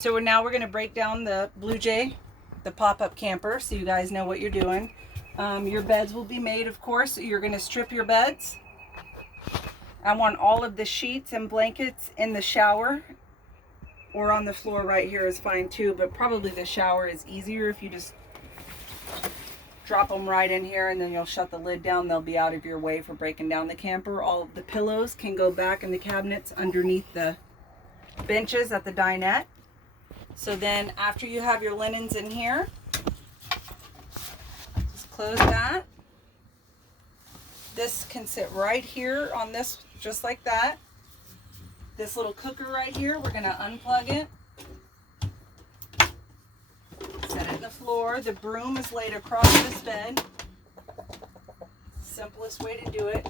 So we're going to break down the Blue Jay, the pop-up camper, so you guys know what you're doing. Your beds will be made, of course. So you're going to strip your beds. I want all of the sheets and blankets in the shower, or on the floor right here is fine too, but probably the shower is easier if you just drop them right in here and then you'll shut the lid down. They'll be out of your way for breaking down the camper. All of the pillows can go back in the cabinets underneath the benches at the dinette. So then after you have your linens in here, just close that. This can sit right here on this, just like that. This little cooker right here, we're gonna unplug it. Set it in the floor. The broom is laid across this bed. Simplest way to do it.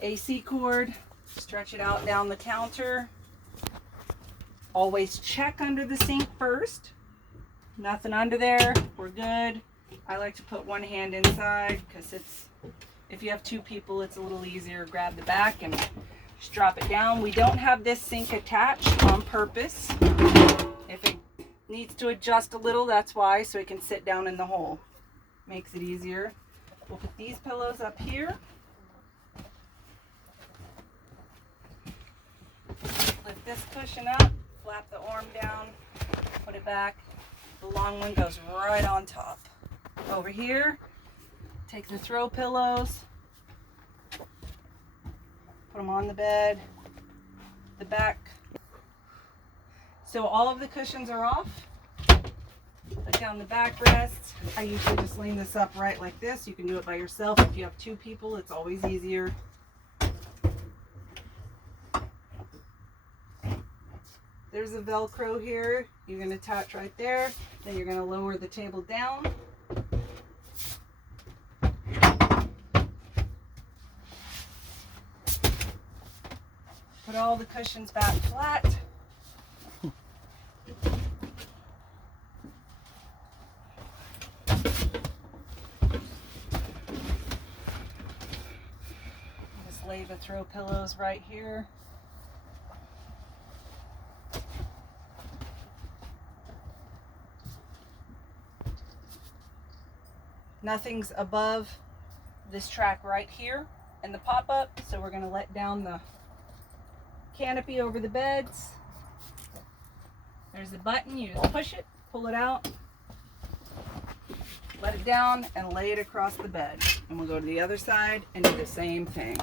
AC cord, stretch it out down the counter. Always check under the sink first. Nothing under there, we're good. I like to put one hand inside because if you have two people, it's a little easier. Grab the back and just drop it down. We don't have this sink attached on purpose. If it needs to adjust a little, that's why, so it can sit down in the hole. Makes it easier. We'll put these pillows up here. Lift this cushion up. Flap the arm down, put it back. The long one goes right on top. Over here, take the throw pillows, put them on the bed, the back. So all of the cushions are off. Put down the backrest. I usually just lean this up right like this. You can do it by yourself. If you have two people, it's always easier. There's a Velcro here. You're going to attach right there. Then you're going to lower the table down. Put all the cushions back flat. Just lay the throw pillows right here. Nothing's above this track right here in the pop-up, so we're going to let down the canopy over the beds. There's a button. You just push it, pull it out, let it down, and lay it across the bed. And we'll go to the other side and do the same thing.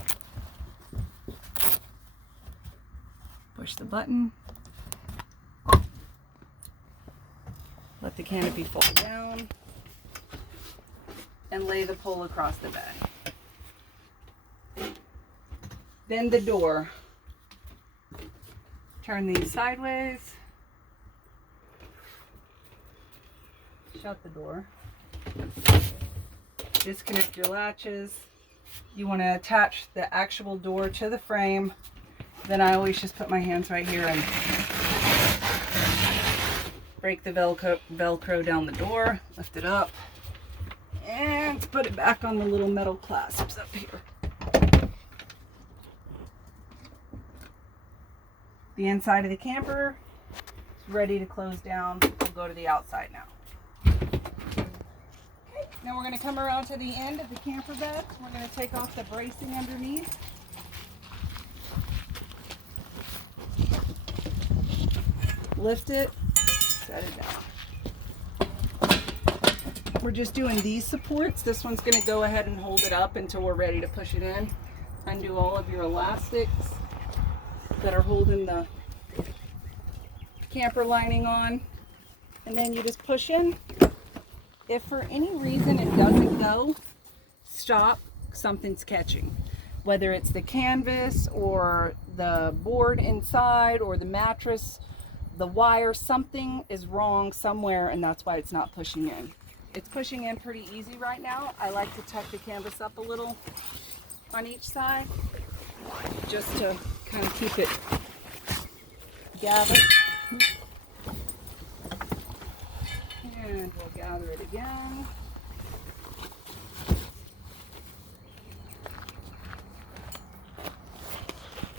Push the button. Let the canopy fold down. And lay the pole across the bed. Then the door. Turn these sideways. Shut the door. Disconnect your latches. You want to attach the actual door to the frame. Then I always just put my hands right here and break the Velcro down the door. Lift it up. And put it back on the little metal clasps up here. The inside of the camper is ready to close down. We'll go to the outside now. Okay, now we're going to come around to the end of the camper bed. We're going to take off the bracing underneath. Lift it, set it down. We're just doing these supports. This one's going to go ahead and hold it up until we're ready to push it in. Undo all of your elastics that are holding the camper lining on. And then you just push in. If for any reason it doesn't go, stop. Something's catching. Whether it's the canvas or the board inside or the mattress, the wire, something is wrong somewhere, and that's why it's not pushing in. It's pushing in pretty easy right now. I like to tuck the canvas up a little on each side just to kind of keep it gathered. And we'll gather it again.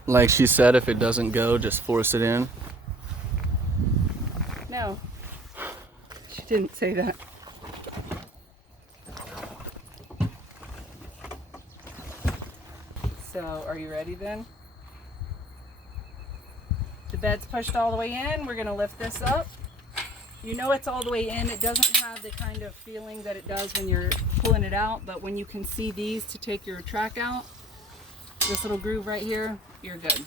Like she said, if it doesn't go, just force it in. No, she didn't say that. So, are you ready then? The bed's pushed all the way in. We're going to lift this up. You know it's all the way in. It doesn't have the kind of feeling that it does when you're pulling it out, but when you can see these to take your track out, this little groove right here, you're good.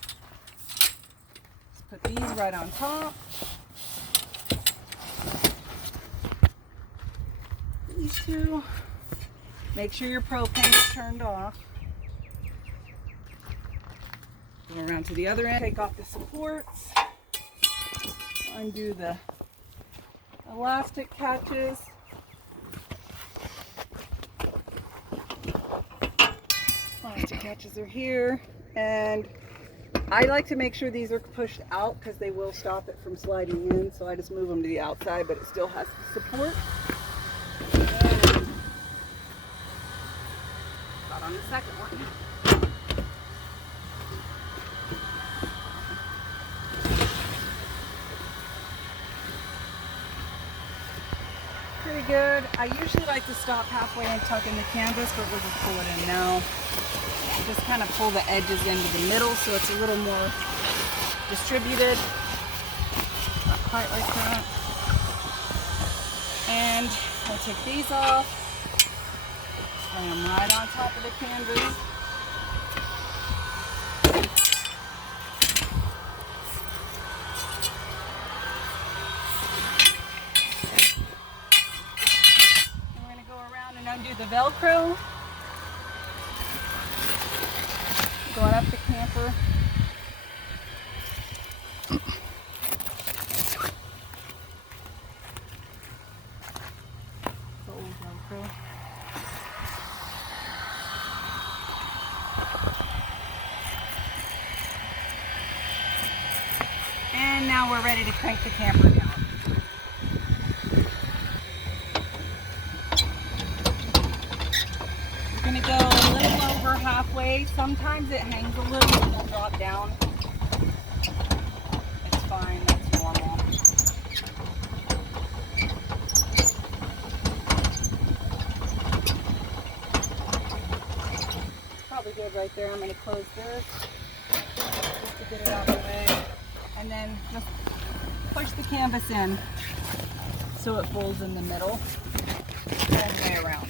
Just put these right on top. These two. Make sure your propane is turned off. Go around to the other end, take off the supports, undo the elastic catches. Elastic catches are here, and I like to make sure these are pushed out because they will stop it from sliding in, so I just move them to the outside, but it still has the support. Got on the second one. Pretty good. I usually like to stop halfway and tuck in the canvas, but we'll just pull it in now. Just kind of pull the edges into the middle so it's a little more distributed. Not quite like that. And I'll take these off. Lay them right on top of the canvas. Undo the Velcro, going up the camper. The old Velcro. And now we're ready to crank the camper down. Going to go a little over halfway. Sometimes it hangs a little and will drop down. It's fine, that's normal. It's probably good right there. I'm going to close this just to get it out of the way. And then just push the canvas in so it folds in the middle all the way around.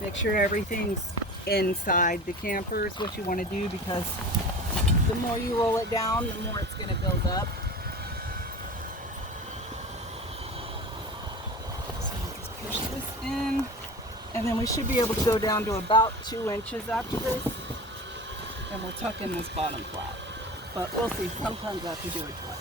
Make sure everything's inside the camper is what you want to do, because the more you roll it down, the more it's going to build up. So we'll just push this in, and then we should be able to go down to about 2 inches after this, and we'll tuck in this bottom flap. But we'll see. Sometimes I have to do it twice.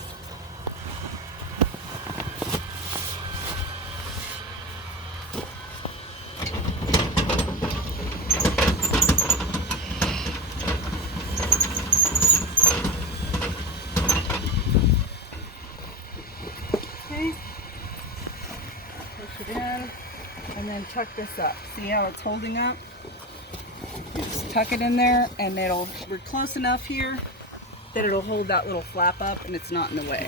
Push it in, and then tuck this up. See how it's holding up? Just tuck it in there, and we're close enough here that it'll hold that little flap up, and it's not in the way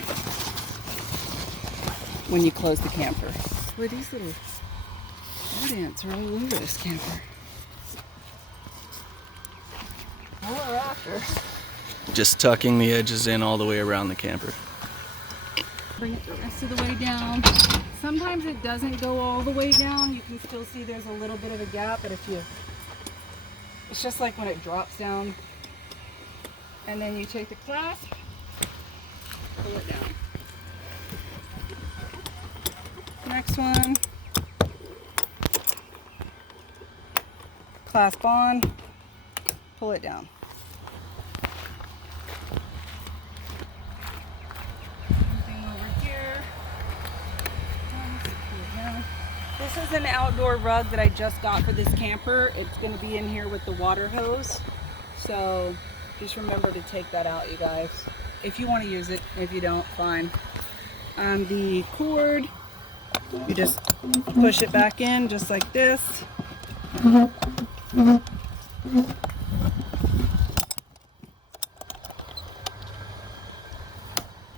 when you close the camper. Boy, these little bird ants are all over this camper. All we're after. Just tucking the edges in all the way around the camper. Bring it the rest of the way down. Sometimes it doesn't go all the way down. You can still see there's a little bit of a gap, but it's just like when it drops down. And then you take the clasp, pull it down. Next one. Clasp on, pull it down. This is an outdoor rug that I just got for this camper. It's going to be in here with the water hose. So just remember to take that out, you guys. If you want to use it. If you don't, fine. The cord, you just push it back in just like this.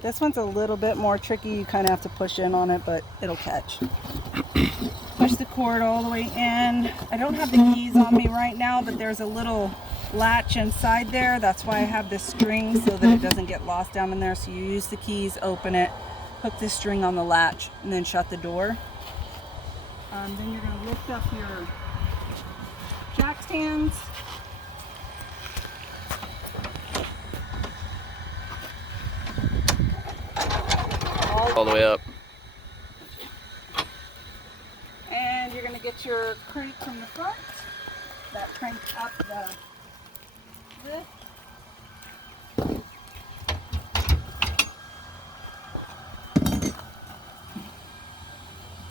This one's a little bit more tricky. You kind of have to push in on it, but it'll catch. Push the cord all the way in. I don't have the keys on me right now, but there's a little latch inside there. That's why I have this string so that it doesn't get lost down in there. So you use the keys, open it, hook this string on the latch, and then shut the door. Then you're going to lift up your jack stands. All the way up. And you're going to get your crank from the front. That cranks up the lift.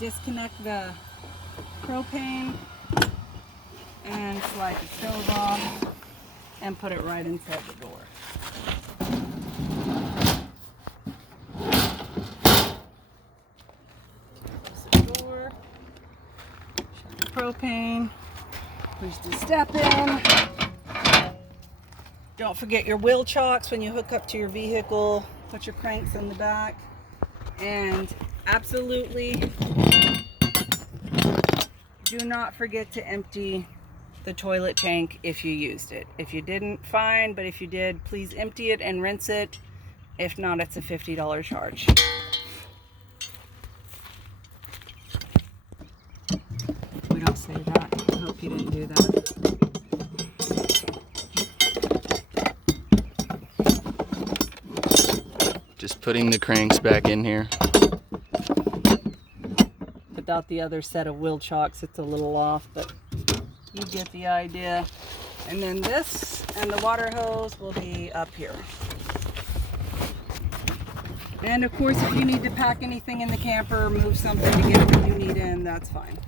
Disconnect the propane and slide the stove off and put it right inside the door. Close the door, shut the propane, push the step in. Don't forget your wheel chocks when you hook up to your vehicle. Put your cranks in the back. And absolutely do not forget to empty the toilet tank if you used it. If you didn't, fine, but if you did, please empty it and rinse it. If not, it's a $50 charge. We don't say that. I hope you didn't do that. Just putting the cranks back in here. Without the other set of wheel chocks, it's a little off, but you get the idea. And then this and the water hose will be up here. And of course, if you need to pack anything in the camper, move something to get what you need in, that's fine.